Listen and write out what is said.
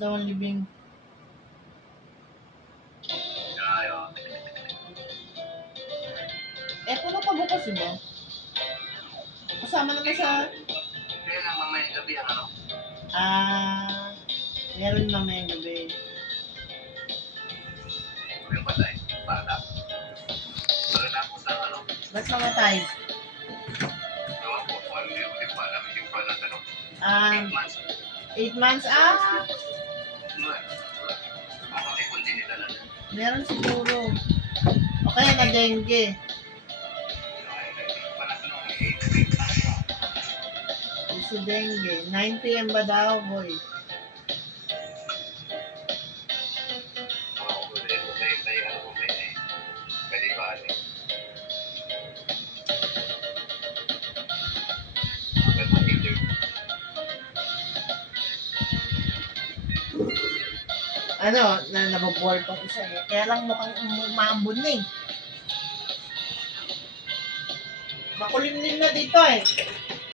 daw ang libing. Puno pa bukas, diba? Kasama naman sa... Kaya lang mamayang gabi ang ano? Meron mamayang gabi. Yung patay, bata. Pagkala ko sa ano? Ba't namatay? Ewan ko, kung ano yung hindi pa alam, hindi pa alam, ano? 8 months. 8 months? Baka may kundi nila na. Meron siguro. O kaya na dengue. Sa dengue. 9 p.m. ba daw, boy? Nababoard tong isa eh. Kaya lang mukhang umambon na eh. Makulimlim na dito eh.